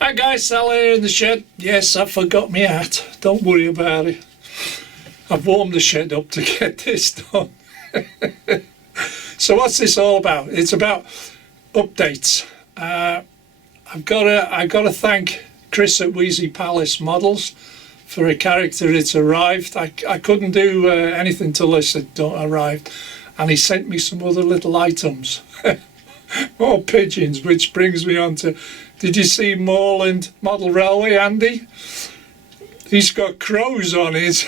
Hi guys, Sal here in the shed. Yes, I forgot my hat. Don't worry about it. I've warmed the shed up to get this done. So what's this all about? It's about updates. I've got to thank Chris at Wheezy Palace Models for a character that's arrived. I couldn't do anything till this had arrived, and he sent me some other little items. More pigeons, which brings me on to, did you see Moorland Model Railway, Andy? He's got crows on his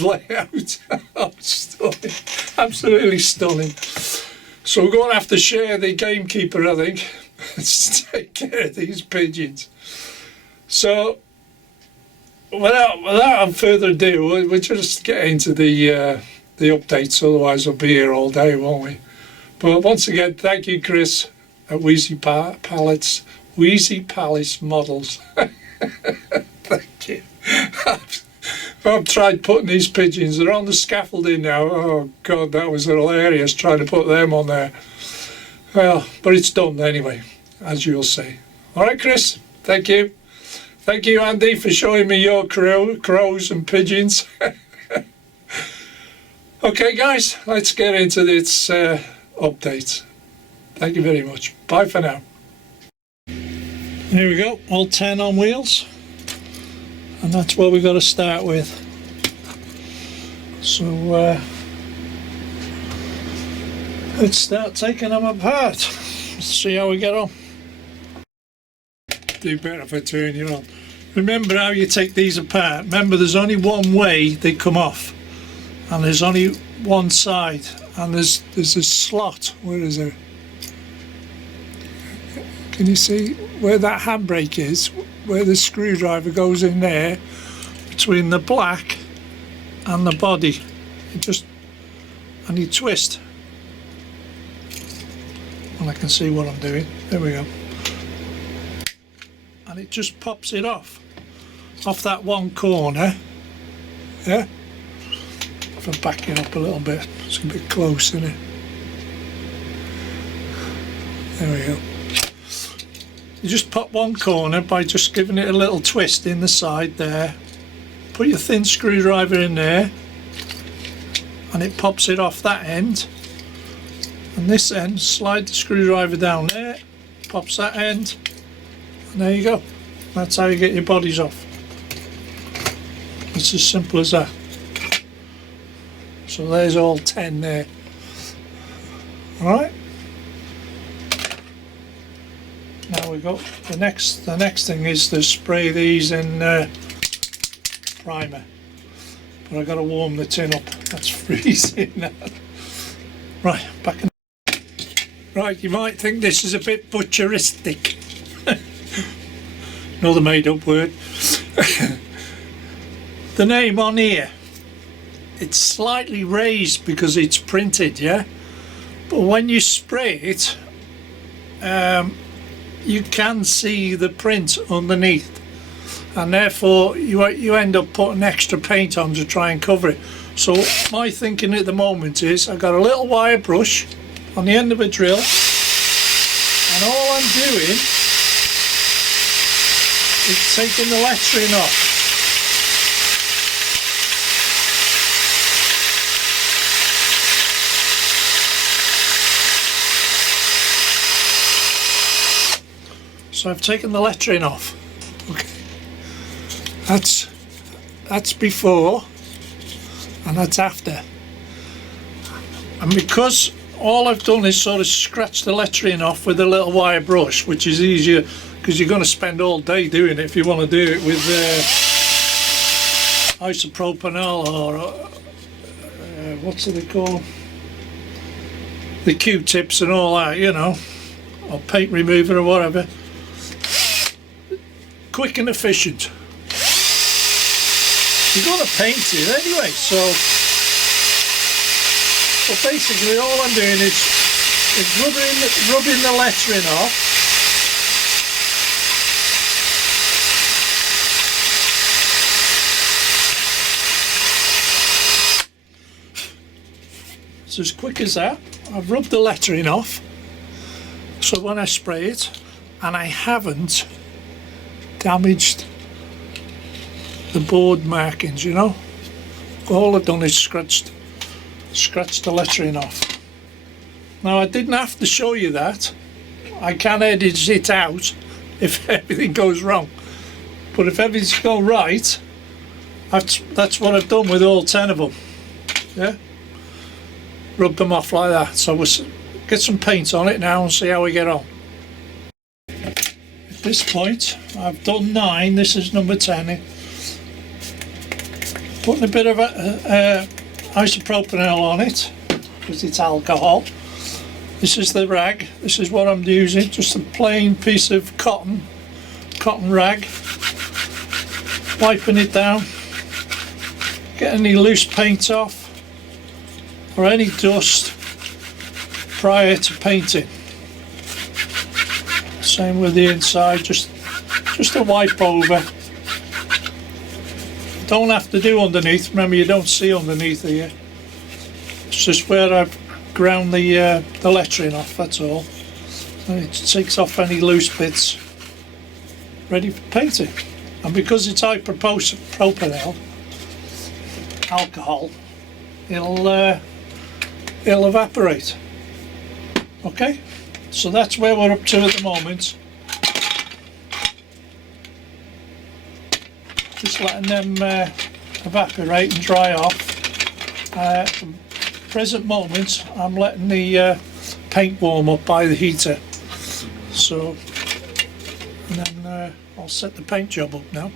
layout. Oh, stunning. Absolutely stunning. So we're going to have to share the gamekeeper, I think, to take care of these pigeons. So without further ado, we'll just get into the updates, otherwise we'll be here all day, won't we? But once again, thank you, Chris, at Wheezy Palace Models. Thank you. I've tried putting these pigeons, they're on the scaffolding now. Oh God, that was hilarious trying to put them on there. Well, but it's done anyway, as you'll see. All right, Chris, thank you. Thank you, Andy, for showing me your crows and pigeons. Okay, guys, let's get into this update. Thank you very much. Bye for now. Here we go, all 10 on wheels. And that's what we've got to start with. So let's start taking them apart. Let's see how we get on. Do better for turning you on. Remember how you take these apart. Remember, there's only one way they come off, and there's only one side, and there's a slot. Where is it? Can you see where that handbrake is? Where the screwdriver goes in there, between the black and the body. And you twist. And I can see what I'm doing. There we go. And it just pops it off that one corner. Yeah. If I back it up a little bit, it's a bit close, isn't it? There we go. You just pop one corner by just giving it a little twist in the side there. Put your thin screwdriver in there, and it pops it off that end. And this end, slide the screwdriver down there, pops that end, and there you go. That's how you get your bodies off. It's as simple as that. So there's all 10 there. Alright. Now we got the next thing is to spray these in primer, but I've got to warm the tin up. That's freezing now. Right, back in. Right, you might think this is a bit butcheristic. Another made-up word. The name on here, it's slightly raised because it's printed, yeah. But when you spray it, you can see the print underneath, and therefore you end up putting extra paint on to try and cover it. So my thinking at the moment is I've got a little wire brush on the end of a drill, and all I'm doing is taking the lettering off. So I've taken the lettering off. Okay, that's before and that's after. And because all I've done is sort of scratch the lettering off with a little wire brush, which is easier because you're going to spend all day doing it if you want to do it with isopropanol or what's it called? The Q-tips and all that, you know, or paint remover or whatever. Quick and efficient. You're going to paint it anyway, so basically all I'm doing is rubbing the lettering off. It's as quick as that. I've rubbed the lettering off, so when I spray it, and I haven't damaged the board markings, you know. All I've done is scratched the lettering off. Now I didn't have to show you that. I can edit it out if everything goes wrong. But if everything's going right, that's what I've done with all 10 of them. Yeah, rub them off like that. So we'll get some paint on it now and see how we get on. At this point, I've done 9. This is number 10. Putting a bit of isopropanol on it because it's alcohol. This is the rag. This is what I'm using. Just a plain piece of cotton rag. Wiping it down. Get any loose paint off or any dust prior to painting. Same with the inside, just a wipe over. Don't have to do underneath. Remember, you don't see underneath here. It's just where I've ground the lettering off, that's all. And it takes off any loose bits. Ready for painting. And because it's isopropanol alcohol, it'll evaporate. Okay, so that's where we're up to at the moment. Just letting them evaporate and dry off. At the present moment, I'm letting the paint warm up by the heater. So, and then I'll set the paint job up now.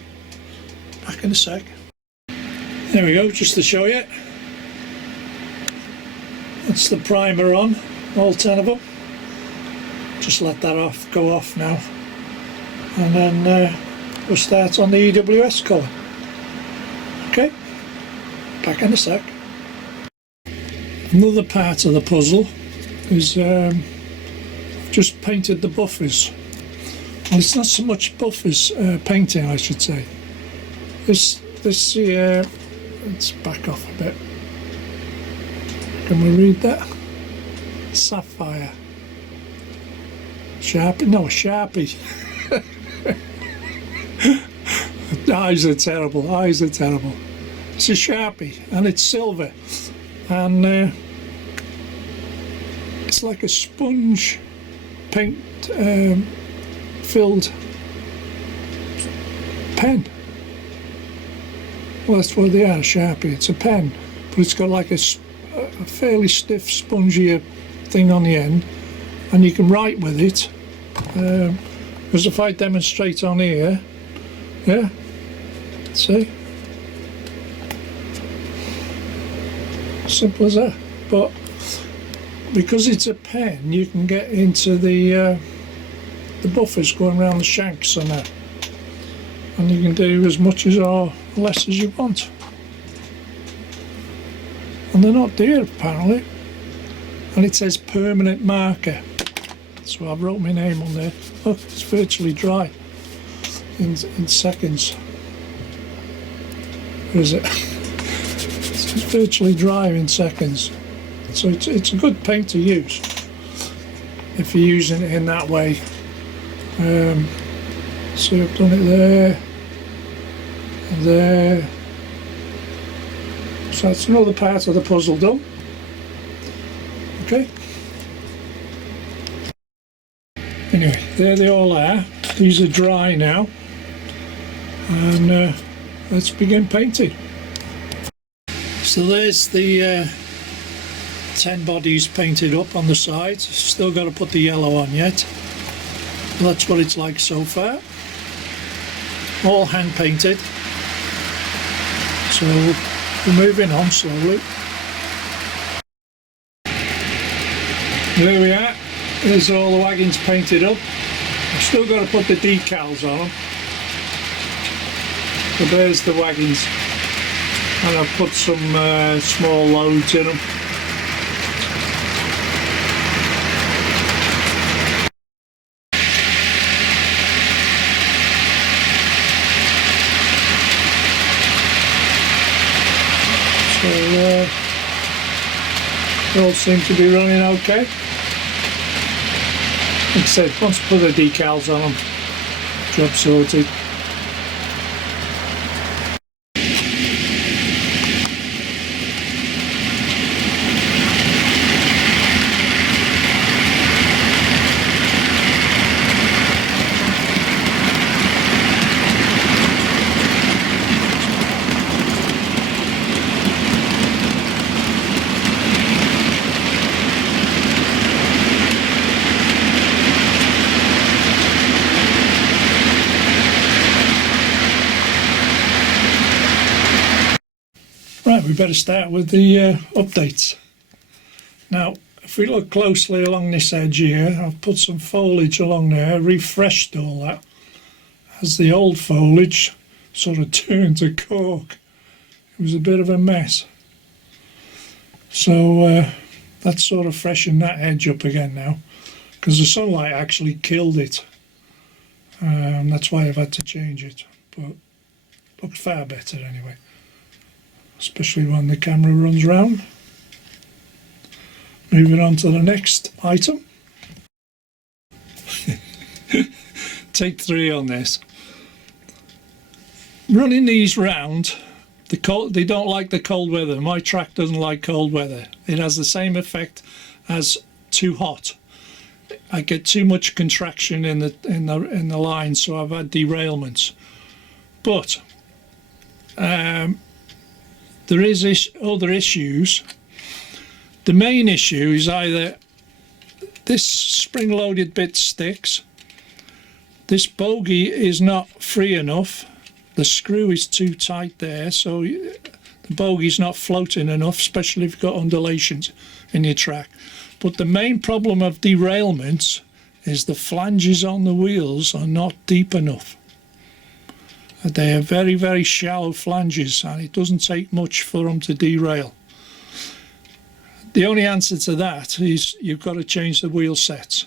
Back in a sec. There we go, just to show you. That's the primer on, all 10 of them. Just let that go off now. And then we'll start on the EWS colour. Okay, back in a sec. Another part of the puzzle is I've just painted the buffers. Well, it's not so much buffers, painting I should say. This here, let's back off a bit. Can we read that? Sapphire. Sharpie? No, Sharpie. Eyes are terrible, eyes are terrible. It's a Sharpie and it's silver. And it's like a sponge paint filled pen. Well, that's what they are, Sharpie. It's a pen, but it's got like a fairly stiff, spongy thing on the end, and you can write with it. Because if I demonstrate on here, yeah, see, simple as that. But because it's a pen, you can get into the buffers going around the shanks and that, and you can do as much as or less as you want. And they're not dear apparently. And it says permanent marker. So I've wrote my name on there. Look, it's virtually dry in seconds. Where is it? It's virtually dry in seconds. So it's a good paint to use if you're using it in that way. So I've done it there and there. So that's another part of the puzzle done. Okay. Anyway, there they all are. These are dry now. And let's begin painting. So there's the 10 bodies painted up on the sides. Still got to put the yellow on yet. That's what it's like so far. All hand painted. So we're moving on slowly. There we are. There's all the wagons painted up. I've still got to put the decals on them. So there's the wagons. And I've put some small loads in them. So they all seem to be running okay. Like I said, once I put the decals on them, job sorted. we better start with the updates. Now, if we look closely along this edge here, I've put some foliage along there, refreshed all that, as the old foliage sort of turned to cork. It was a bit of a mess. So that's sort of freshened that edge up again now, because the sunlight actually killed it. That's why I've had to change it, but looks far better anyway, especially when the camera runs round. Moving on to the next item. Take 3 on this. Running these round, they don't like the cold weather. My track doesn't like cold weather. It has the same effect as too hot. I get too much contraction in the line, so I've had derailments. But there is other issues. The main issue is either this spring-loaded bit sticks, this bogie is not free enough, the screw is too tight there, so the bogey's not floating enough, especially if you've got undulations in your track. But the main problem of derailments is the flanges on the wheels are not deep enough. They are very, very shallow flanges, and it doesn't take much for them to derail. The only answer to that is you've got to change the wheel sets.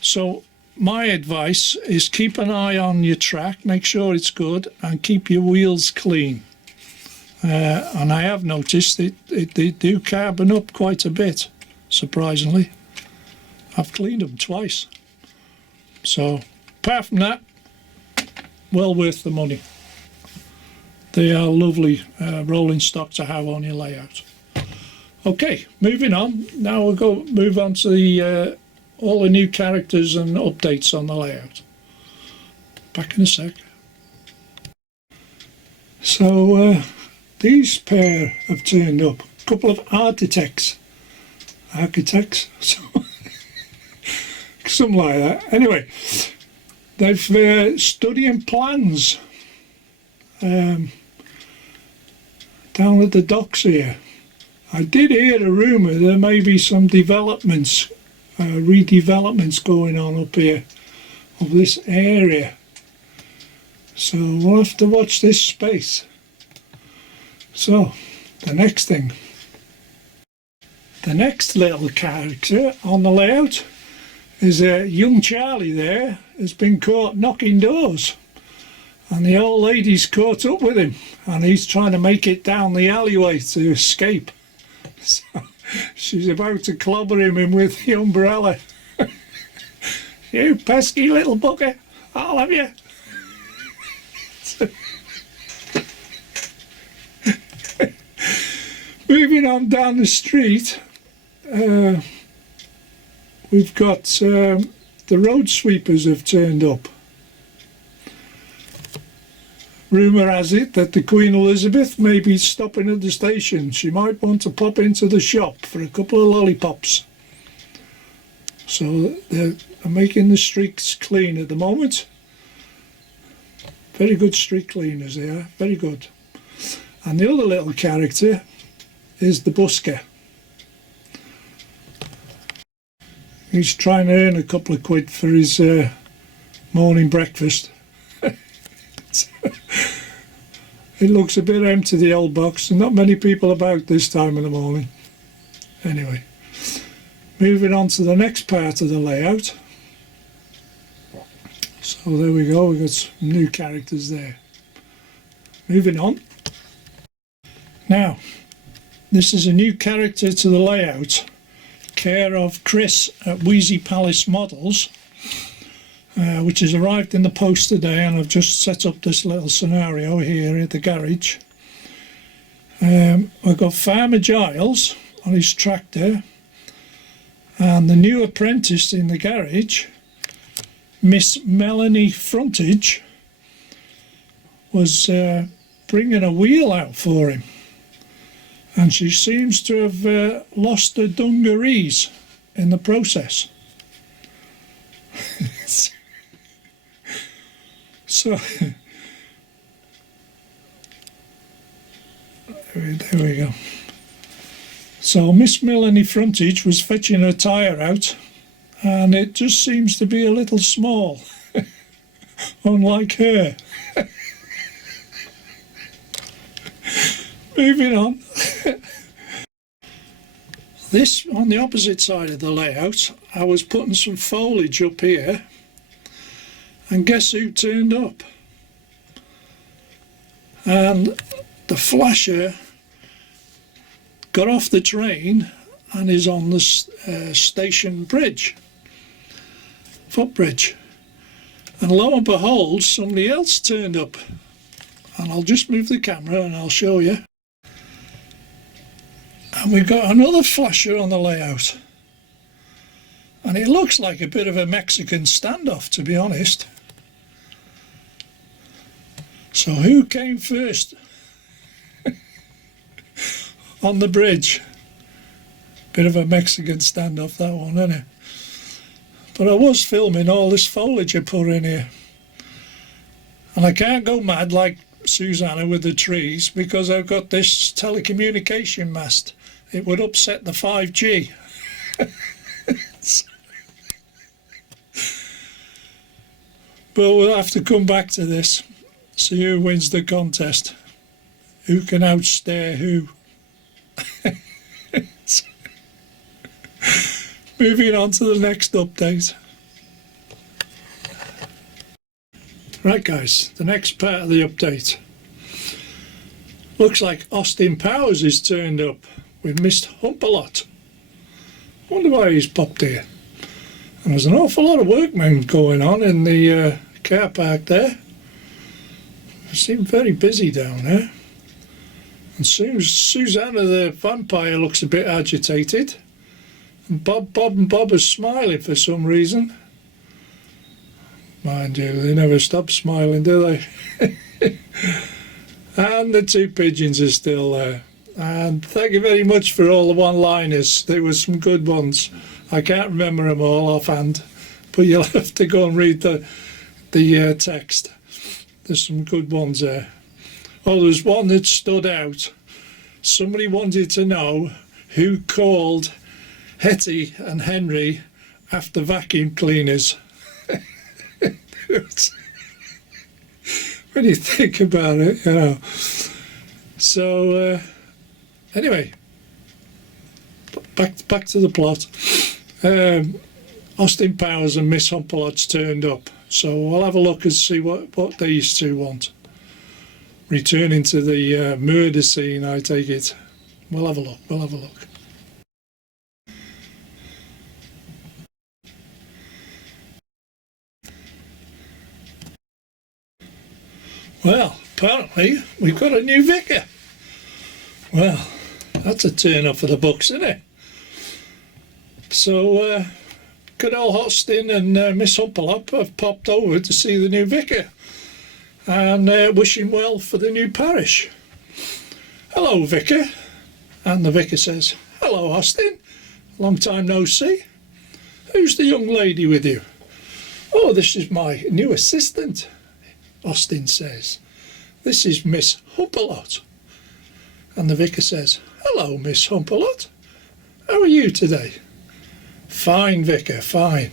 So my advice is keep an eye on your track, make sure it's good, and keep your wheels clean. And I have noticed that they do carbon up quite a bit, surprisingly. I've cleaned them twice. So apart from that, well worth the money. They are lovely rolling stock to have on your layout. Okay, moving on. Now we'll move on to the all the new characters and updates on the layout. Back in a sec. So these pair have turned up. A couple of architects, something like that. Anyway, they've studying plans down at the docks here. I did hear a rumour there may be some developments, redevelopments going on up here of this area. So we'll have to watch this space. So, the next thing. The next little character on the layout is young Charlie there has been caught knocking doors. And the old lady's caught up with him. And he's trying to make it down the alleyway to escape. So she's about to clobber him with the umbrella. You pesky little bugger, I'll have you. Moving on down the street, we've got the road sweepers have turned up. Rumour has it that the Queen Elizabeth may be stopping at the station. She might want to pop into the shop for a couple of lollipops. So they're making the streets clean at the moment. Very good street cleaners they are, very good. And the other little character is the busker. He's trying to earn a couple of quid for his morning breakfast. It looks a bit empty, the old box, and not many people about this time of the morning. Anyway, moving on to the next part of the layout. So there we go, we've got some new characters there. Moving on. Now, this is a new character to the layout, care of Chris at Wheezy Palace Models, which has arrived in the post today, and I've just set up this little scenario here at the garage. I've got Farmer Giles on his tractor, and the new apprentice in the garage, Miss Melanie Frontage, was bringing a wheel out for him, and she seems to have lost her dungarees in the process. So There we go. So Miss Melanie Frontage was fetching her tyre out, and it just seems to be a little small, unlike her. Moving on. This, on the opposite side of the layout, I was putting some foliage up here, and guess who turned up? And the flasher got off the train and is on the station bridge, footbridge. And lo and behold, somebody else turned up. And I'll just move the camera and I'll show you. And we've got another flasher on the layout. And it looks like a bit of a Mexican standoff, to be honest. So who came first on the bridge? Bit of a Mexican standoff, that one, isn't it? But I was filming all this foliage I put in here. And I can't go mad like Susanna with the trees because I've got this telecommunication mast. It would upset the 5G. But we'll have to come back to this. See who wins the contest. Who can outstare who. Moving on to the next update. Right guys, the next part of the update. Looks like Austin Powers is turned up with Miss Hump-a-Lot. Wonder why he's popped here. And there's an awful lot of workmen going on in the car park there. It seemed very busy down there. And Susanna the vampire looks a bit agitated. And Bob are smiling for some reason. Mind you, they never stop smiling, do they? And the two pigeons are still there. And thank you very much for all the one-liners. There were some good ones. I can't remember them all offhand, but you'll have to go and read the text. There's some good ones there. Oh, there's one that stood out. Somebody wanted to know who called Hetty and Henry after vacuum cleaners. When you think about it, you know. So anyway, back to the plot. Austin Powers and Miss Hump-a-Lot's turned up, so I'll have a look and see what these two want. Returning to the murder scene, I take it. We'll have a look. Well, apparently we've got a new vicar. Well, that's a turn up for the books, isn't it? So, good old Austin and Miss Hump-a-Lot have popped over to see the new vicar and wish him well for the new parish. Hello, vicar. And the vicar says, hello, Austin. Long time no see. Who's the young lady with you? Oh, this is my new assistant. Austin says, this is Miss Hump-a-Lot. And the vicar says, hello, Miss Hump-a-Lot. How are you today? Fine, vicar, fine.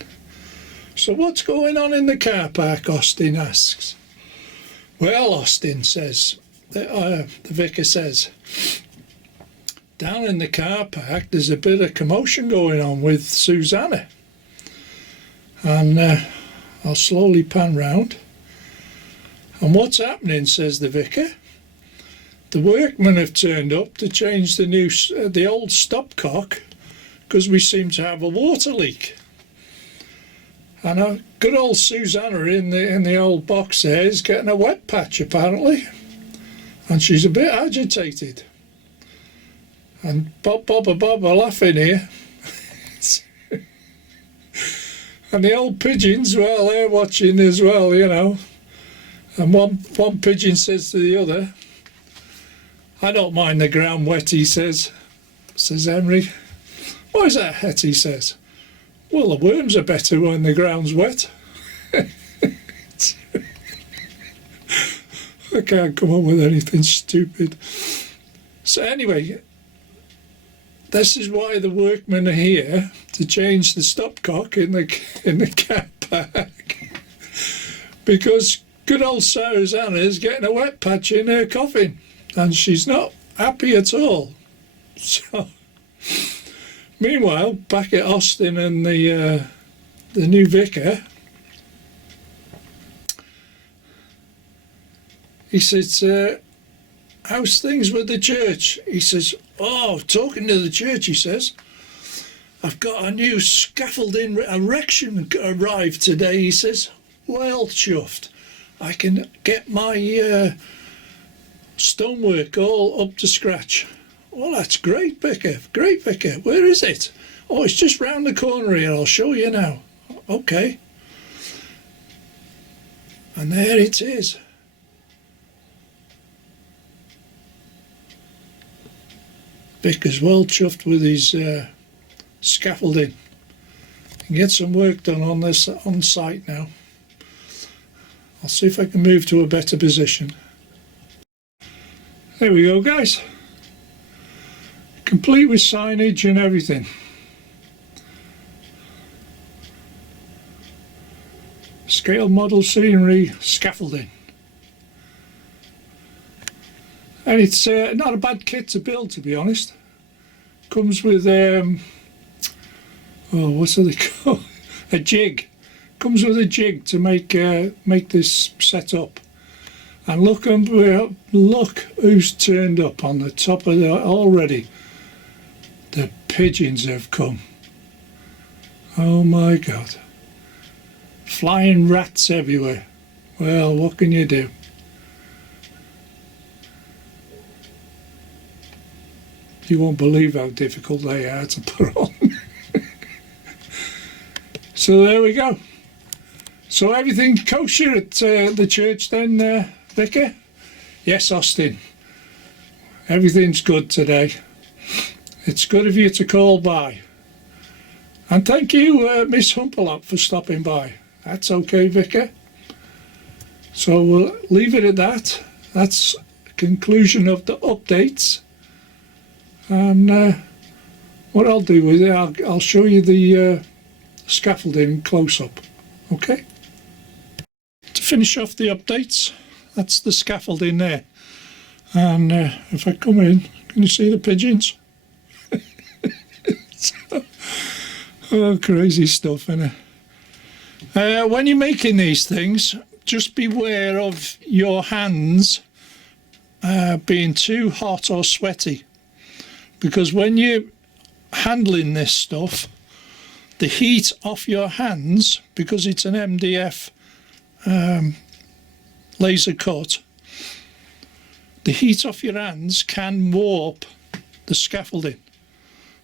So what's going on in the car park? Austin asks. Well, Austin says, the vicar says, down in the car park there's a bit of commotion going on with Susanna. And I'll slowly pan round. And what's happening, says the vicar, the workmen have turned up to change the old stopcock because we seem to have a water leak. And good old Susanna in the old box there is getting a wet patch apparently, and she's a bit agitated. And Bob are laughing here. And the old pigeons, well, they're watching as well, you know. And one pigeon says to the other, I don't mind the ground wet, he says Henry. Why is that, Het, he says. Well, the worms are better when the ground's wet. I can't come up with anything stupid. So anyway, this is why the workmen are here, to change the stopcock in the car park. Because good old Susanna is getting a wet patch in her coffin, and she's not happy at all. So, meanwhile, back at Austin and the new vicar, he says, how's things with the church? He says, oh, talking to the church, he says, I've got a new scaffolding erection arrived today, he says. Well chuffed. I can get my stonework all up to scratch. Well, that's great, Vicar. Great, Vicar. Where is it? Oh, it's just round the corner here. I'll show you now. Okay. And there it is. Vicar's well chuffed with his scaffolding. Can get some work done on this on site now. I'll see if I can move to a better position. There we go, guys. Complete with signage and everything. Scale model scenery scaffolding. And it's not a bad kit to build, to be honest. Comes with what's it called? A jig. Comes with a jig to make this set up. And look who's turned up on the top of the already. The pigeons have come. Oh my God. Flying rats everywhere. Well, what can you do? You won't believe how difficult they are to put on. So there we go. So everything kosher at the church then, Vicar? Yes, Austin. Everything's good today. It's good of you to call by. And thank you, Miss Humpalop, for stopping by. That's okay, Vicar. So we'll leave it at that. That's the conclusion of the updates. And what I'll do with it, I'll show you the scaffolding close up. Okay? To finish off the updates, that's the scaffolding there. And if I come in, can you see the pigeons? Oh, crazy stuff, innit? When you're making these things, just beware of your hands being too hot or sweaty. Because when you're handling this stuff, the heat off your hands, because it's an MDF laser cut, the heat off your hands can warp the scaffolding.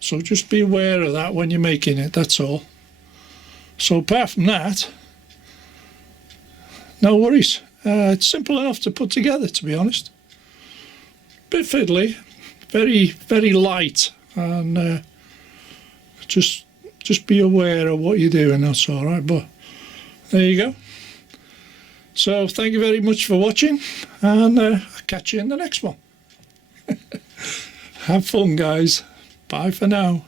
So just be aware of that when you're making it, that's all. So apart from that, no worries. It's simple enough to put together, to be honest. Bit fiddly, very, very light, and just be aware of what you're doing, that's all right. But there you go. So thank you very much for watching, and I'll catch you in the next one. Have fun, guys. Bye for now.